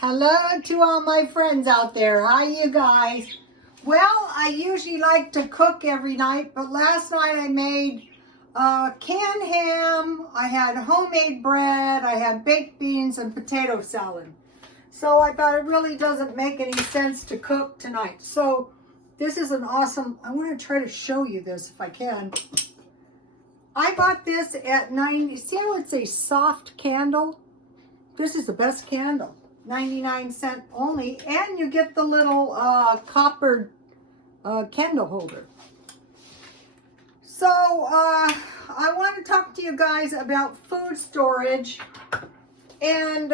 Hello to all my friends out there. Hi, you guys. Well, I usually like to cook every night, but last night I made canned ham, I had homemade bread, I had baked beans and potato salad. So I thought it really doesn't make any sense to cook tonight. So this is an awesome, I want to try to show you this if I can. I bought this at 90, see how it's a soft candle? This is the best candle. 99 cents only, and you get the little copper candle holder. So I want to talk to you guys about food storage and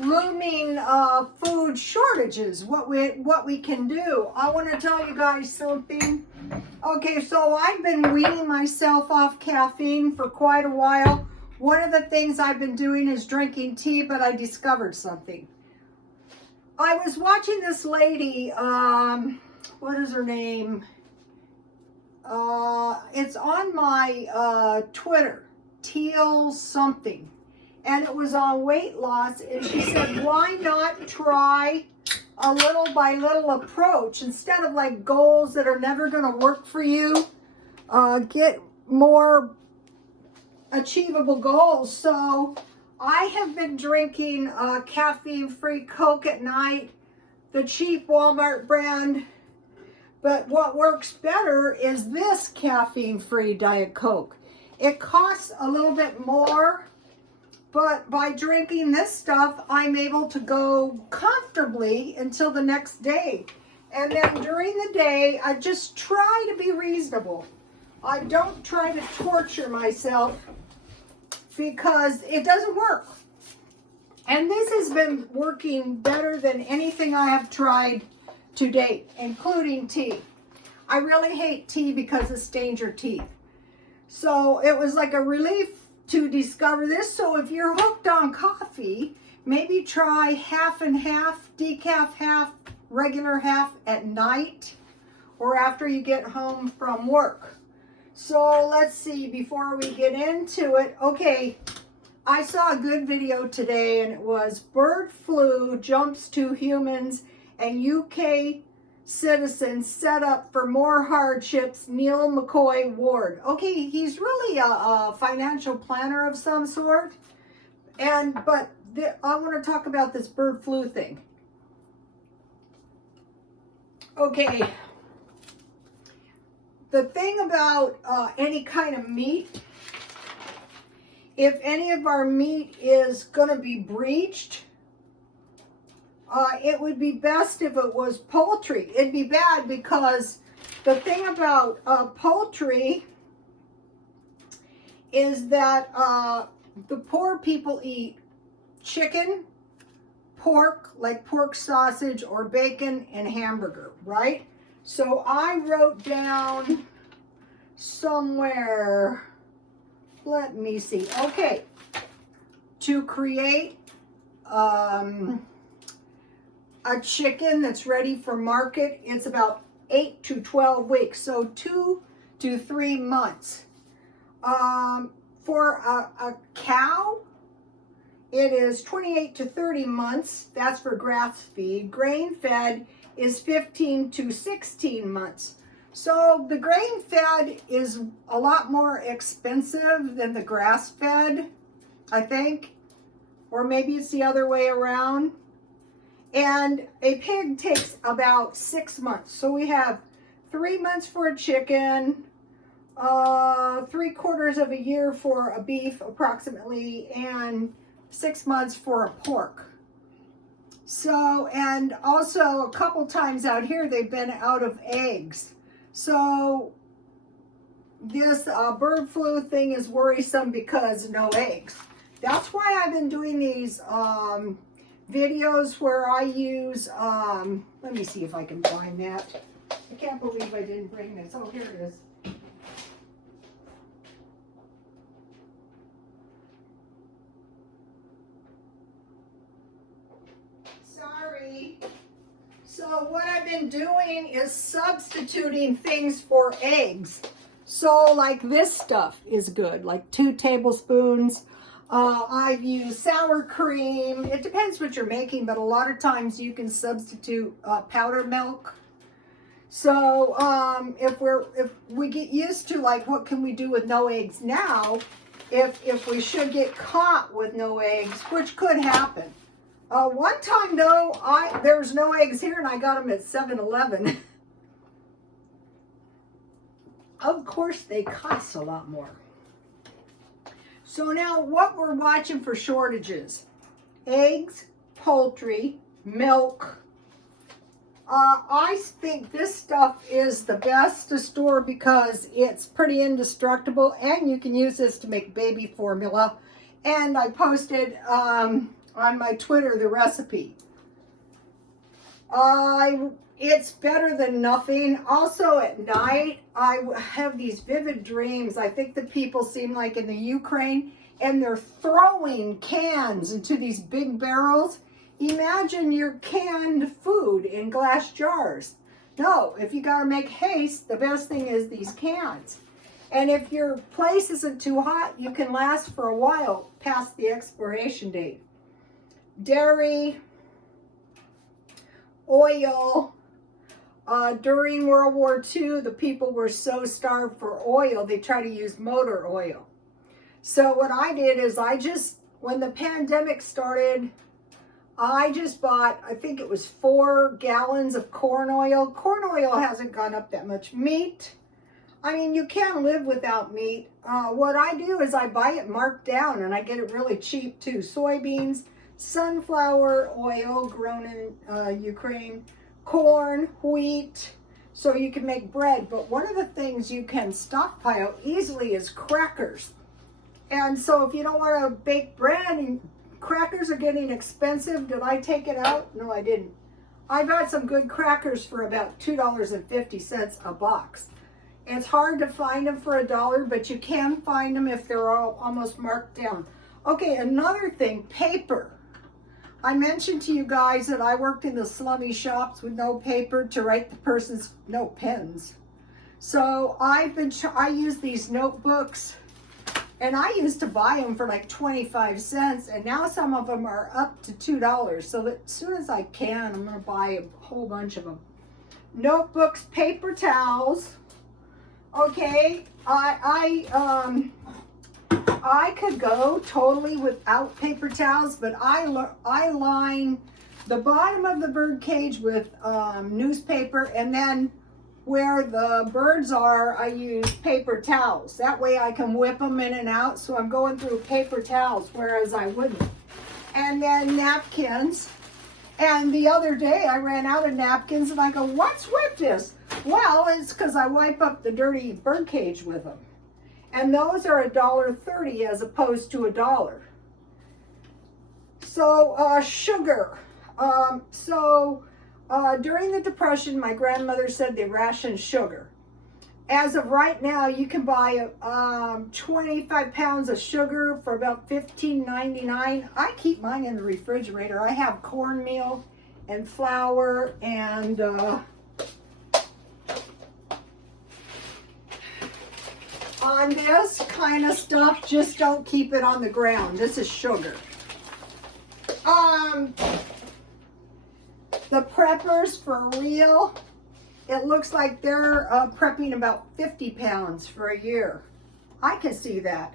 looming food shortages, what we can do. I want to tell you guys something. Okay, so I've been weaning myself off caffeine for quite a while. One of the things I've been doing is drinking tea, but I discovered something. I was watching this lady, what is her name? It's on my Twitter, Teal something. And it was on weight loss, and she said, why not try a little by little approach instead of like goals that are never going to work for you, get more achievable goals. So I have been drinking caffeine-free Coke at night, the cheap Walmart brand, but what works better is this caffeine-free Diet Coke. It costs a little bit more, but by drinking this stuff, I'm able to go comfortably until the next day. And then during the day, I just try to be reasonable. I don't try to torture myself because it doesn't work. And this has been working better than anything I have tried to date, including tea. I really hate tea because it stains your teeth. So it was like a relief to discover this. So if you're hooked on coffee, maybe try half and half, decaf half, regular half at night or after you get home from work. So let's see, before we get into it, okay, I saw a good video today and it was bird flu jumps to humans and UK citizens set up for more hardships, Neil McCoy Ward. Okay, he's really a financial planner of some sort, but I want to talk about this bird flu thing. Okay. The thing about any kind of meat, if any of our meat is going to be breached, it would be best if it was poultry. It'd be bad because the thing about poultry is that the poor people eat chicken, pork, like pork sausage or bacon, and hamburger, right? So I wrote down somewhere, let me see, okay, to create a chicken that's ready for market, it's about 8 to 12 weeks, so 2 to 3 months. For a cow, it is 28 to 30 months, that's for grass feed. Grain fed is 15 to 16 months. So the grain fed is a lot more expensive than the grass fed, I think, or maybe it's the other way around. And a pig takes about 6 months. So we have 3 months for a chicken, 3/4 of a year for a beef approximately, and 6 months for a pork. So, and also a couple times out here, they've been out of eggs. So this bird flu thing is worrisome because no eggs. That's why I've been doing these videos where I use, let me see if I can find that. I can't believe I didn't bring this. Oh, here it is. Sorry. So what I've been doing is substituting things for eggs. So like this stuff is good, like 2 tablespoons I've used sour cream. It depends what you're making, but a lot of times you can substitute powdered milk. So if we get used to like what can we do with no eggs now, if we should get caught with no eggs, which could happen. One time though, there was no eggs here and I got them at 7-Eleven. Of course, they cost a lot more. So now what we're watching for shortages: eggs, poultry, milk. I think this stuff is the best to store because it's pretty indestructible and you can use this to make baby formula. And I posted on my Twitter the recipe. It's better than nothing. Also at night, I have these vivid dreams. I think the people seem like in the Ukraine and they're throwing cans into these big barrels. Imagine your canned food in glass jars. No, if you gotta make haste, the best thing is these cans. And if your place isn't too hot, you can last for a while past the expiration date. Dairy, oil. During World War II, the people were so starved for oil, they tried to use motor oil. So what I did is when the pandemic started, I just bought, I think it was 4 gallons of corn oil. Corn oil hasn't gone up that much. Meat, I mean, you can live without meat. What I do is I buy it marked down and I get it really cheap too. Soybeans, sunflower oil grown in Ukraine, corn, wheat, so you can make bread. But one of the things you can stockpile easily is crackers. And so if you don't want to bake bread, and crackers are getting expensive. Did I take it out? No, I didn't. I bought some good crackers for about $2.50 a box. It's hard to find them for $1, but you can find them if they're all almost marked down. Okay, another thing, paper. I mentioned to you guys that I worked in the slummy shops with no paper to write the person's, no pens. So I use these notebooks, and I used to buy them for like 25 cents, and now some of them are up to $2. So that as soon as I can, I'm gonna buy a whole bunch of them. Notebooks, paper towels. Okay, I could go totally without paper towels, but I line the bottom of the bird cage with newspaper, and then where the birds are, I use paper towels. That way I can whip them in and out, so I'm going through paper towels, whereas I wouldn't. And then napkins. And the other day I ran out of napkins, and I go, what's with this? Well, it's because I wipe up the dirty bird cage with them. And those are $1.30 as opposed to $1. So sugar. During the Depression, my grandmother said they rationed sugar. As of right now, you can buy 25 pounds of sugar for about $15.99. I keep mine in the refrigerator. I have cornmeal and flour and on this kind of stuff, just don't keep it on the ground. This is sugar. The preppers for real, it looks like they're prepping about 50 pounds for a year. I can see that.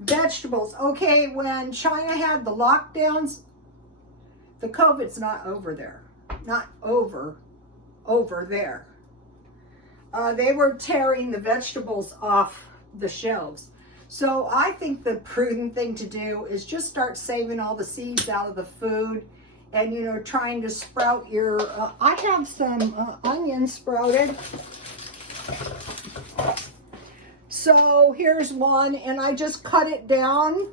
Vegetables. Okay, when China had the lockdowns, the COVID's not over there. Not over there. They were tearing the vegetables off the shelves. So I think the prudent thing to do is just start saving all the seeds out of the food, and you know, trying to sprout your I have some onions sprouted. So here's one, and I just cut it down,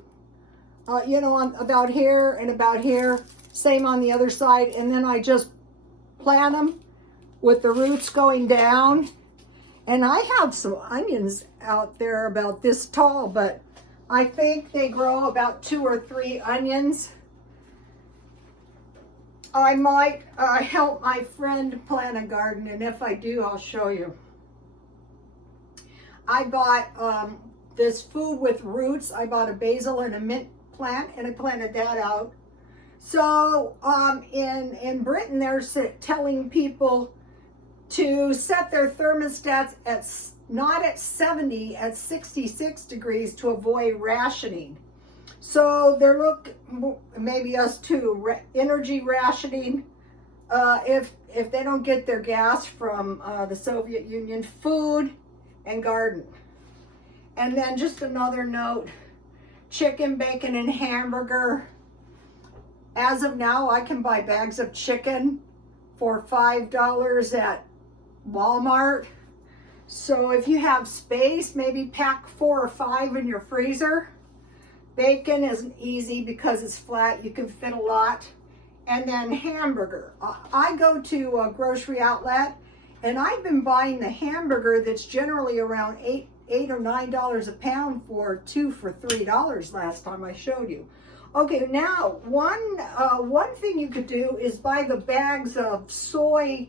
you know, on about here and about here, same on the other side, and then I just plant them with the roots going down. And I have some onions out there about this tall, but I think they grow about 2 or 3 onions. I might help my friend plant a garden, and if I do, I'll show you. I bought this food with roots. I bought a basil and a mint plant, and I planted that out. So in Britain, they're telling people to set their thermostats at not at 70, at 66 degrees to avoid rationing. So they're maybe us too, energy rationing. If they don't get their gas from the Soviet Union, food and garden. And then just another note, chicken, bacon, and hamburger. As of now, I can buy bags of chicken for $5 at Walmart. So if you have space, maybe pack 4 or 5 in your freezer. Bacon isn't easy because it's flat. You can fit a lot. And then hamburger. I go to a grocery outlet, and I've been buying the hamburger that's generally around $8 or $9 a pound for 2 for $3 last time I showed you. Okay, now one thing you could do is buy the bags of soy.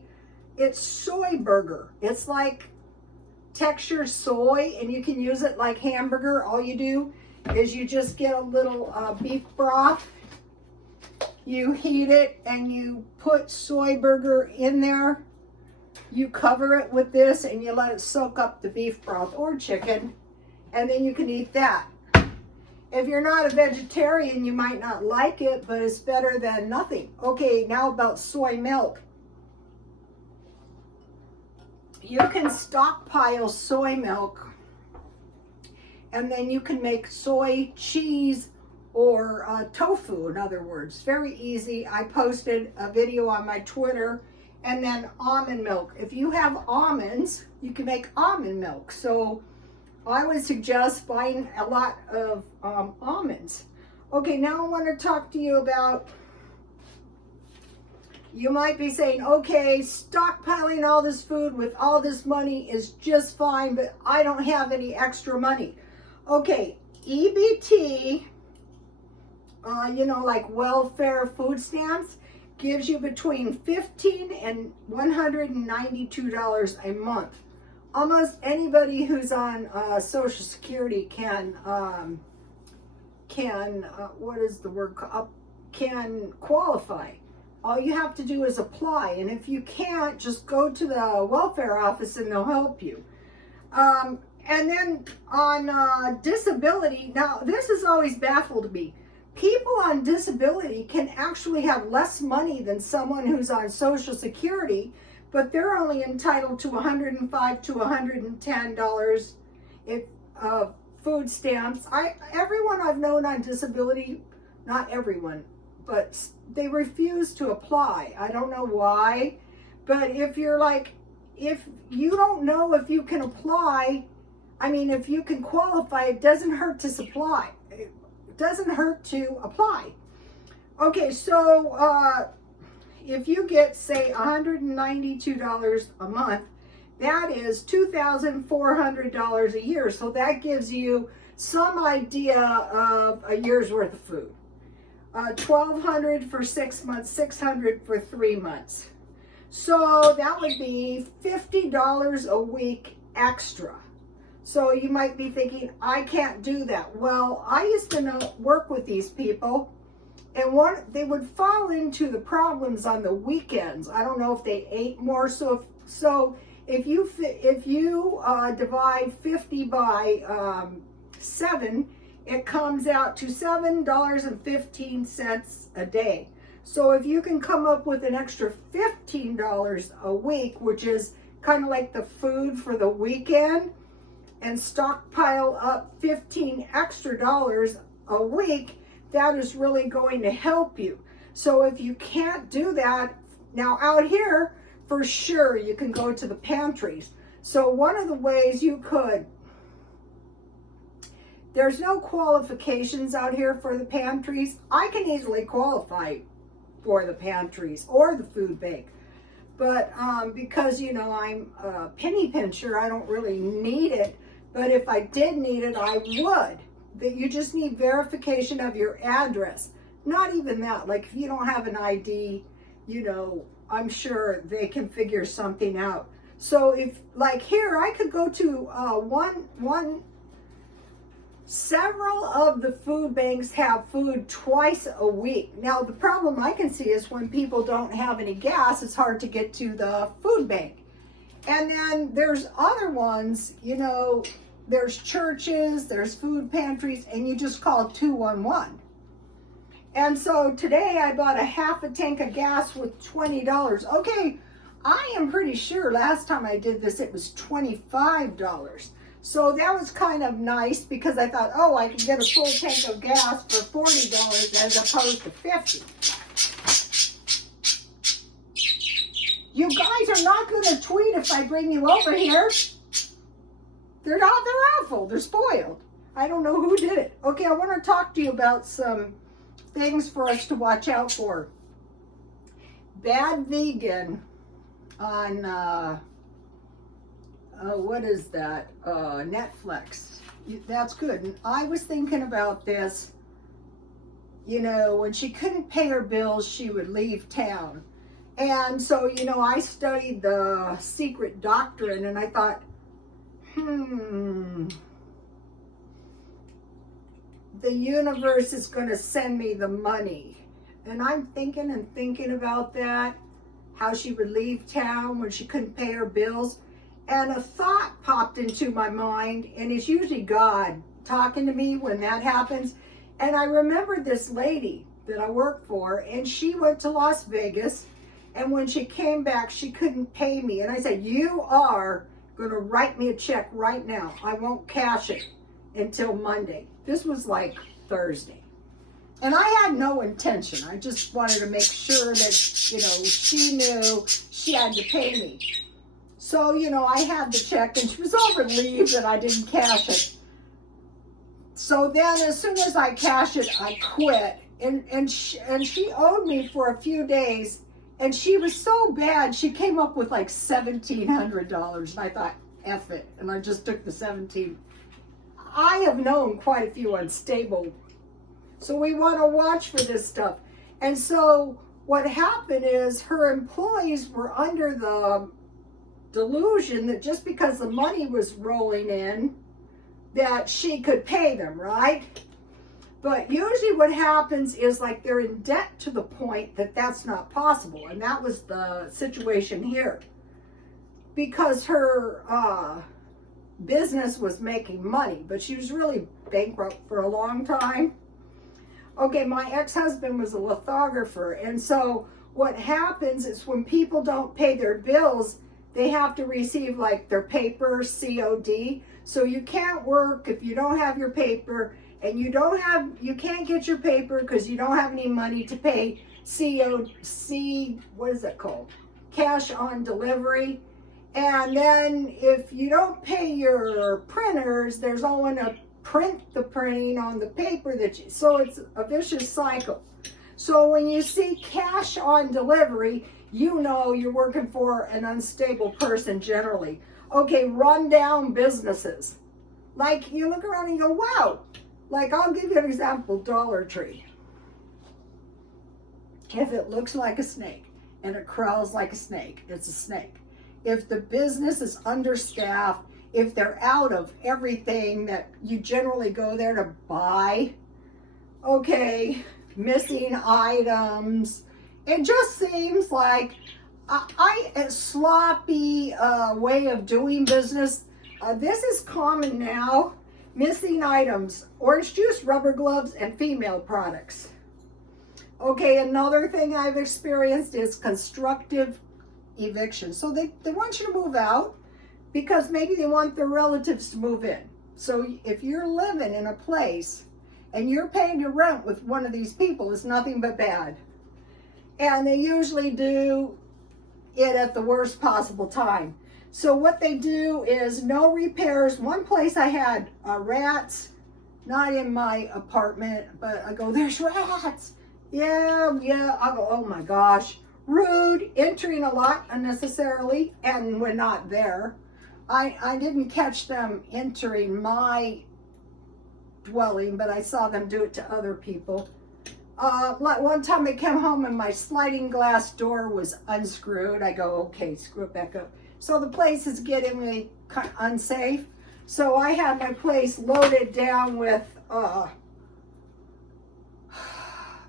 It's Soy Burger. It's like textured soy, and you can use it like hamburger. All you do is you just get a little beef broth. You heat it and you put Soy Burger in there. You cover it with this and you let it soak up the beef broth or chicken, and then you can eat that. If you're not a vegetarian, you might not like it, but it's better than nothing. Okay, now about soy milk. You can stockpile soy milk, and then you can make soy cheese or tofu, in other words. Very easy. I posted a video on my Twitter. And then almond milk. If you have almonds, you can make almond milk. So I would suggest buying a lot of almonds. Okay, now I want to talk to you about, you might be saying, okay, stockpiling all this food with all this money is just fine, but I don't have any extra money. Okay, EBT, like welfare food stamps, gives you between $15 and $192 a month. Almost anybody who's on Social Security can can qualify. All you have to do is apply, and if you can't, just go to the welfare office and they'll help you. And then on disability, now this has always baffled me. People on disability can actually have less money than someone who's on Social Security, but they're only entitled to $105 to $110 if food stamps. Everyone I've known on disability, not everyone, but they refuse to apply. I don't know why, but if you don't know if you can apply, if you can qualify, it doesn't hurt to apply. Doesn't hurt to apply. Okay, so if you get, say, $192 a month, that is $2,400 a year. So that gives you some idea of a year's worth of food. $1,200 for 6 months, $600 for 3 months. So that would be $50 a week extra. So you might be thinking, I can't do that. Well, I used to work with these people, and they would fall into the problems on the weekends. I don't know if they ate more. So if you divide 50 by 7, it comes out to $7.15 a day. So if you can come up with an extra $15 a week, which is kind of like the food for the weekend, and stockpile up $15 extra a week, that is really going to help you. So if you can't do that, now out here, for sure, you can go to the pantries. So one of the ways you could, there's no qualifications out here for the pantries. I can easily qualify for the pantries or the food bank. But because, I'm a penny pincher, I don't really need it. But if I did need it, I would. That you just need verification of your address. Not even that. Like if you don't have an ID, I'm sure they can figure something out. So if, like here, I could go to one Several of the food banks have food twice a week. Now, the problem I can see is when people don't have any gas, it's hard to get to the food bank. And then there's other ones, you know, there's churches, there's food pantries, and you just call 211. And so today I bought a half a tank of gas with $20. Okay, I am pretty sure last time I did this it was $25. So that was kind of nice because I thought, oh, I could get a full tank of gas for $40 as opposed to $50. You guys are not going to tweet if I bring you over here. They're awful. They're spoiled. I don't know who did it. Okay, I want to talk to you about some things for us to watch out for. Bad Vegan on what is that? Netflix. That's good. And I was thinking about this. You know, when she couldn't pay her bills, she would leave town. And so, you know, I studied the secret doctrine and I thought, the universe is going to send me the money. And I'm thinking about that, how she would leave town when she couldn't pay her bills. And a thought popped into my mind, and it's usually God talking to me when that happens. And I remembered this lady that I work for, and she went to Las Vegas, and when she came back, she couldn't pay me. And I said, you are going to write me a check right now. I won't cash it until Monday. This was like Thursday. And I had no intention. I just wanted to make sure that, you know, she knew she had to pay me. So, you know, I had the check and she was all relieved that I didn't cash it. So then as soon as I cashed it, I quit. And she owed me for a few days. And she was so bad, she came up with like $1,700. And I thought, F it. And I just took the $1,700. I have known quite a few unstable. So we want to watch for this stuff. And so what happened is her employees were under the delusion that just because the money was rolling in, that she could pay them, right? But usually what happens is like they're in debt to the point that that's not possible. And that was the situation here. Because her business was making money, but she was really bankrupt for a long time. Okay, my ex-husband was a lithographer. And so what happens is when people don't pay their bills, they have to receive like their paper, COD. So you can't work if you don't have your paper, and you can't get your paper because you don't have any money to pay what is it called? Cash on delivery. And then if you don't pay your printers, there's no one to print the printing on the paper so it's a vicious cycle. So when you see cash on delivery, you know you're working for an unstable person generally. Okay, rundown businesses. Like you look around and you go, wow. Like I'll give you an example, Dollar Tree. If it looks like a snake and it crawls like a snake, it's a snake. If the business is understaffed, if they're out of everything that you generally go there to buy, okay, missing items, it just seems like a sloppy way of doing business. This is common now. Missing items, orange juice, rubber gloves, and female products. Okay, another thing I've experienced is constructive eviction. So they want you to move out because maybe they want their relatives to move in. So if you're living in a place and you're paying your rent with one of these people, it's nothing but bad. And they usually do it at the worst possible time. So what they do is no repairs. One place I had rats, not in my apartment, but I go, there's rats. Yeah. I go, oh my gosh. Rude, entering a lot unnecessarily, and when not there. I didn't catch them entering my dwelling, but I saw them do it to other people. One time I came home and my sliding glass door was unscrewed. I go, okay, screw it back up. So the place is getting me unsafe. So I had my place loaded down with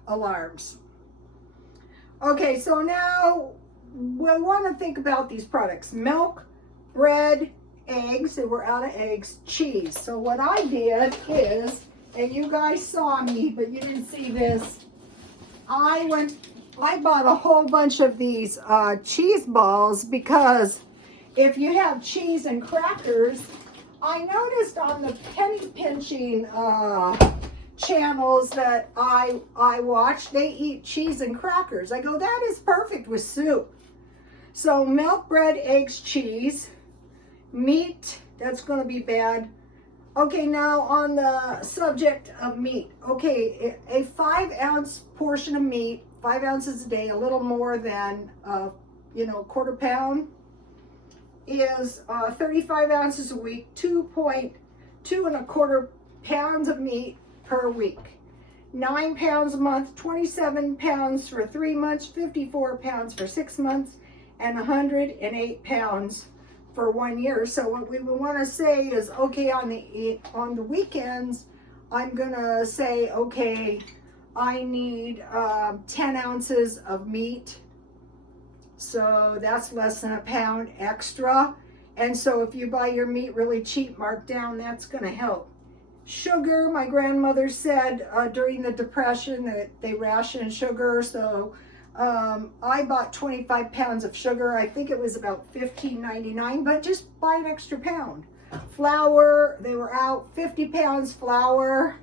alarms. Okay, so now we want to think about these products. Milk, bread, eggs, and we're out of eggs, cheese. So what I did is, and you guys saw me, but you didn't see this, I bought a whole bunch of these cheese balls, because if you have cheese and crackers, I noticed on the penny pinching channels that I watch, they eat cheese and crackers. I go, that is perfect with soup. So milk, bread, eggs, cheese, meat, that's going to be bad. Okay, now on the subject of meat. Okay, a 5-ounce portion of meat, 5 ounces a day, a little more than, a quarter pound, is 35 ounces a week, 2.2 1/4 pounds of meat per week. 9 pounds a month, 27 pounds for 3 months, 54 pounds for 6 months, and 108 pounds for 1 year. So what we would want to say is, okay, on the weekends, I'm gonna say, okay, I need 10 ounces of meat. So that's less than a pound extra. And so if you buy your meat really cheap, marked down, that's gonna help. Sugar, my grandmother said during the Depression that they rationed sugar. So I bought 25 pounds of sugar. I think it was about $15.99, but just buy an extra pound. Flour, they were out 50 pounds flour,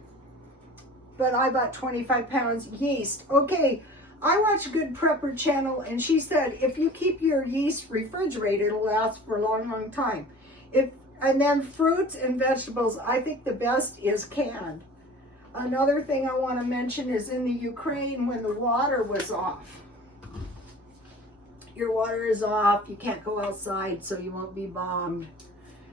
but I bought 25 pounds yeast. Okay, I watch Good Prepper channel, and she said if you keep your yeast refrigerated, it'll last for a long, long time. And then fruits and vegetables, I think the best is canned. Another thing I want to mention is in the Ukraine, when the water was off. Your water is off, you can't go outside, so you won't be bombed.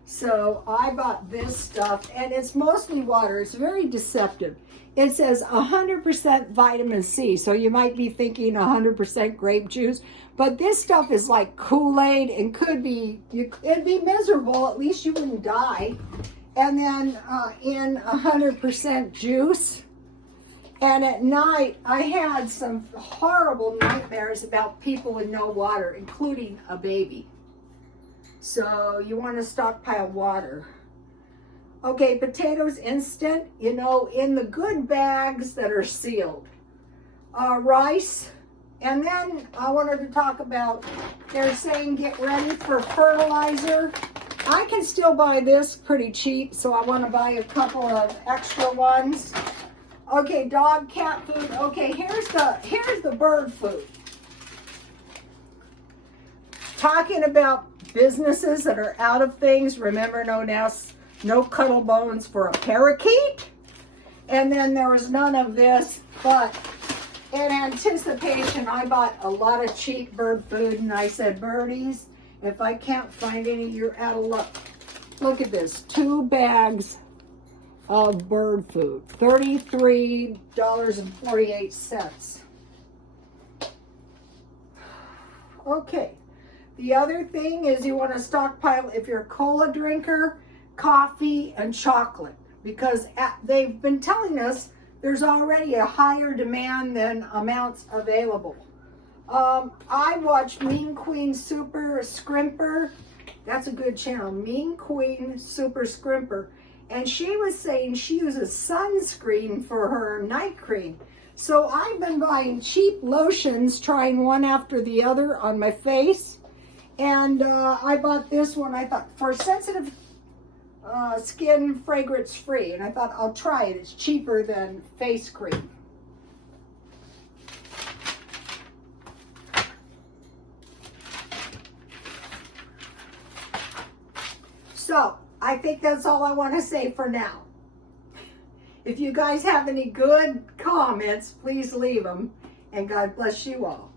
So I bought this stuff, and it's mostly water. It's very deceptive. It says 100% vitamin C, so you might be thinking 100% grape juice, but this stuff is like Kool-Aid, and it'd be miserable, at least you wouldn't die. And then in 100% juice. And at night, I had some horrible nightmares about people with no water, including a baby. So you want to stockpile water. Okay, potatoes instant, in the good bags that are sealed. Rice, and then I wanted to talk about, they're saying get ready for fertilizer. I can still buy this pretty cheap, so I want to buy a couple of extra ones. Okay, dog, cat food. Okay, here's the bird food. Talking about businesses that are out of things, remember no cuddle bones for a parakeet? And then there was none of this, but in anticipation, I bought a lot of cheap bird food, and I said, birdies, if I can't find any, you're out of luck. Look at this, 2 bags of bird food, $33.48. Okay, the other thing is you want to stockpile, if you're a cola drinker, coffee and chocolate, because they've been telling us there's already a higher demand than amounts available. I watched Mean Queen Super Scrimper. That's a good channel, Mean Queen Super Scrimper. And she was saying she uses sunscreen for her night cream. So I've been buying cheap lotions, trying one after the other on my face. And I bought this one, I thought, for sensitive skin, fragrance free. And I thought, I'll try it. It's cheaper than face cream. So, I think that's all I want to say for now. If you guys have any good comments, please leave them. And God bless you all.